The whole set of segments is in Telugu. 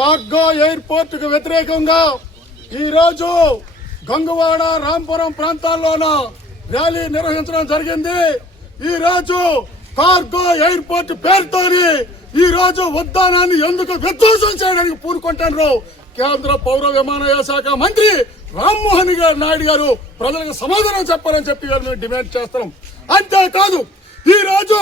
కార్గో ఎయిర్పోర్ట్కు వ్యతిరేకంగా ఈ రోజు గంగవాడ రాంపురం ప్రాంతాల్లోన ర్యాలీ నిర్వహించడం జరిగింది. ఈ రోజు కార్గో ఎయిర్పోర్ట్ పేరుతోని ఈ రోజు ఉద్దానాన్ని ఎందుకు విధ్వంసం చేయడానికి పూనుకుంటారు కేంద్ర పౌర విమానయాన శాఖ మంత్రి రామ్మోహన్ నాయుడు గారు ప్రజలకు సమాధానం చెప్పాలని చెప్పి మేము డిమాండ్ చేస్తున్నాం. అంతేకాదు ఈ రోజు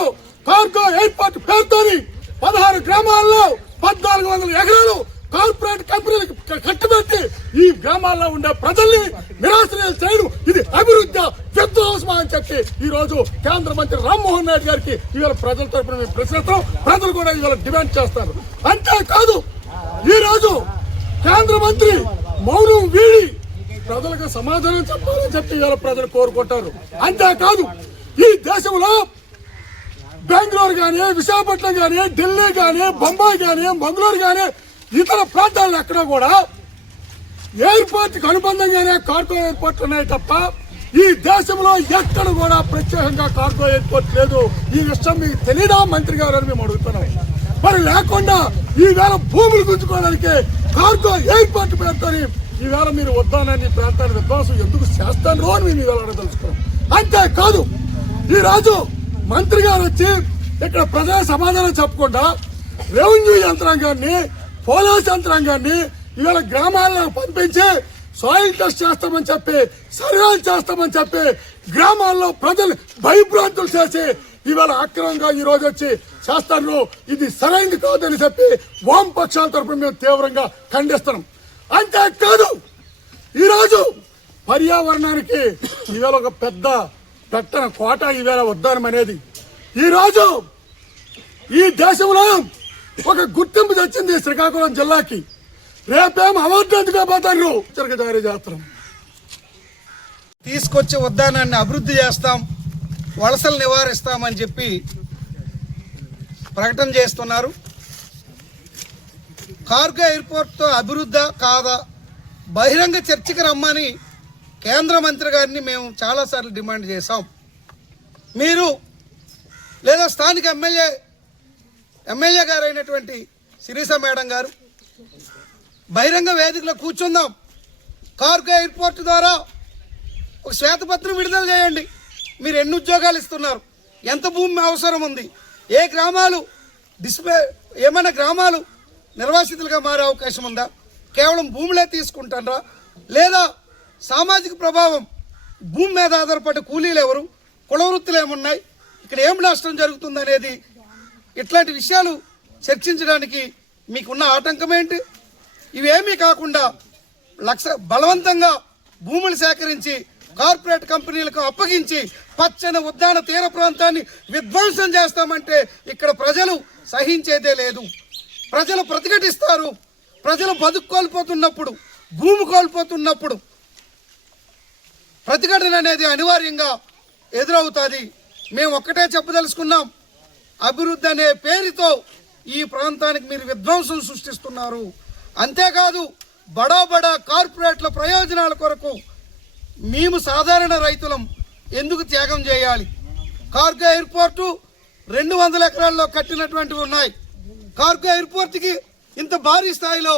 కార్గో ఎయిర్పోర్ట్ పేరుతోని పదహారు గ్రామాల్లో పద్నాలుగు వందల ఎకరాలు కార్పొరేట్ కంపెనీలకు కట్టుబెట్టి ఈ గ్రామాల్లో ఉండే ప్రజల్ని నిరాశ్రయాలు చేయడం ఇది అభివృద్ధి విధ్వంసం అని చెప్పి ఈ రోజు కేంద్ర మంత్రి రామ్మోహన్ నాయుడు గారికి ఇవాళ ప్రజల తరపున మేము ప్రశ్నిస్తాం ప్రజలు కూడా ఇవాళ డిమాండ్ చేస్తారు. అంతేకాదు ఈ రోజు కేంద్ర మంత్రి మౌనం వీడి ప్రజలకు సమాధానం చెప్పాలని చెప్పి ఇవాళ ప్రజలు కోరుకుంటారు. అంతేకాదు ఈ దేశంలో బెంగళూరు కానీ విశాఖపట్నం కానీ ఢిల్లీ కానీ బొంబాయి కానీ మంగళూరు కానీ ఇతర ప్రాంతాల్లో ఎక్కడ కూడా ఎయిర్పోర్ట్ అనుబంధంగానే కార్గో ఎయిర్పోర్ట్ ఉన్నాయి తప్ప ఈ దేశంలో ఎక్కడ కూడా ప్రత్యేకంగా కార్గో ఎయిర్పోర్ట్ లేదు. ఈ విషయం మీకు తెలియదా మంత్రి గారు అని మేము అడుగుతున్నాం. మరి లేకుండా ఈవేళ భూములు గుంజుకోవడానికి కార్గో ఎయిర్పోర్ట్ పేరుతోని ఈవేళ మీరు వద్దానని ప్రాంతాన్ని విధ్వంసం ఎందుకు చేస్తాను అని మేము ఈవేళ తెలుసుకున్నాం అంతేకాదు ఈ రాజు మంత్రి గారు వచ్చి ఇక్కడ ప్రజల సమాధానం చెప్పకుండా రెవెన్యూ యంత్రాంగాన్ని పోలీస్ యంత్రాంగాన్ని ఇవాళ గ్రామాల్లో పంపించి సాయిల్ టెస్ట్ చేస్తామని చెప్పి సర్వేలు చేస్తామని చెప్పి గ్రామాల్లో ప్రజలు భయభ్రాంతులు చేసి ఇవాళ అక్రమంగా ఈ రోజు వచ్చి చేస్తారు. ఇది సరైనది కాదని చెప్పి వామపక్షాల తరపున మేము తీవ్రంగా ఖండిస్తున్నాం. అంతేకాదు ఈరోజు పర్యావరణానికి ఇవాళ ఒక పెద్ద పెట్టన కోట ఈవేళ ఉద్దానం అనేది ఈరోజు ఈ దేశంలో ఒక గుర్తింపు తెచ్చింది శ్రీకాకుళం జిల్లాకి. రేపేం అవార్డు పోతారు? చిరకజారి జాతర. తీసుకొచ్చి అభివృద్ధి చేస్తాం వలసలు నివారిస్తామని చెప్పి ప్రకటన చేస్తున్నారు. కార్గో ఎయిర్పోర్ట్తో అభివృద్ధి కాదా? బహిరంగ చర్చకి రమ్మని కేంద్ర మంత్రి గారిని మేము చాలాసార్లు డిమాండ్ చేశాం. మీరు లేదా స్థానిక ఎమ్మెల్యే ఎమ్మెల్యే గారైనటువంటి అయినటువంటి శిరీష మేడం గారు బహిరంగ వేదికలో కూర్చుందాం. కార్గో ఎయిర్పోర్ట్ ద్వారా ఒక శ్వేతపత్రం విడుదల చేయండి. మీరు ఎన్ని ఉద్యోగాలు ఇస్తున్నారు? ఎంత భూమి అవసరం ఉంది? ఏ గ్రామాలు డిస్ప్లే ఏమైనా గ్రామాలు నిర్వాసితులుగా మారే అవకాశం ఉందా? కేవలం భూములే తీసుకుంటారా? లేదా సామాజిక ప్రభావం భూమి మీద ఆధారపడే కూలీలు ఎవరు? కులవృత్తులు ఏమున్నాయి? ఇక్కడ ఏం నష్టం జరుగుతుంది అనేది ఇట్లాంటి విషయాలు చర్చించడానికి మీకున్న ఆటంకం ఏంటి? ఇవేమీ కాకుండా లక్ష బలవంతంగా భూములు సేకరించి కార్పొరేట్ కంపెనీలకు అప్పగించి పచ్చని ఉద్యాన తీర ప్రాంతాన్ని విధ్వంసం చేస్తామంటే ఇక్కడ ప్రజలు సహించేదే లేదు. ప్రజలు ప్రతిఘటిస్తారు. ప్రజలు బతుకు కోల్పోతున్నప్పుడు భూమి కోల్పోతున్నప్పుడు ప్రతిఘటన అనేది అనివార్యంగా ఎదురవుతుంది. మేము ఒక్కటే చెప్పదలుచుకున్నాం. అభివృద్ధి అనే పేరుతో ఈ ప్రాంతానికి మీరు విధ్వంసం సృష్టిస్తున్నారు. అంతేకాదు బడా బడా కార్పొరేట్ల ప్రయోజనాల కొరకు మేము సాధారణ రైతులం. ఎందుకు త్యాగం చేయాలి? కార్గో ఎయిర్పోర్టు రెండు వందల ఎకరాల్లో కట్టినటువంటివి ఉన్నాయి. కార్గో ఎయిర్పోర్ట్కి ఇంత భారీ స్థాయిలో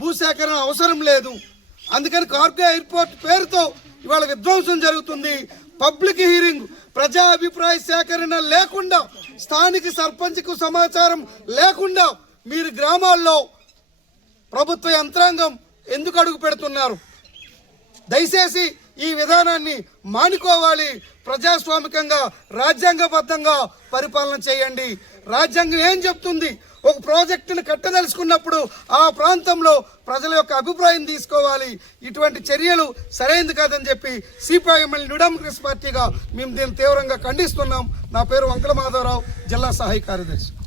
భూసేకరణ అవసరం లేదు. అందుకని కార్గో ఎయిర్పోర్ట్ పేరుతో ఇవాళ విధ్వంసం జరుగుతుంది. పబ్లిక్ హీరింగ్ ప్రజా అభిప్రాయ సేకరణ లేకుండా స్థానిక సర్పంచ్కు సమాచారం లేకుండా మీరు గ్రామాల్లో ప్రభుత్వ యంత్రాంగం ఎందుకు అడుగు పెడుతున్నారు? దయచేసి ఈ విధానాన్ని మానుకోవాలి. ప్రజాస్వామికంగా రాజ్యాంగబద్ధంగా పరిపాలన చేయండి. రాజ్యాంగం ఏం చెప్తుంది? ఒక ప్రాజెక్టును కట్టదలుచుకున్నప్పుడు ఆ ప్రాంతంలో ప్రజల యొక్క అభిప్రాయం తీసుకోవాలి. ఇటువంటి చర్యలు సరైనది కాదని చెప్పి సిపిఐఎంఎల్ న్యూ డెమోక్రసీ పార్టీగా మేము దీన్ని తీవ్రంగా ఖండిస్తున్నాం. నా పేరు వంకల మాధవరావు జిల్లా సహాయ కార్యదర్శి.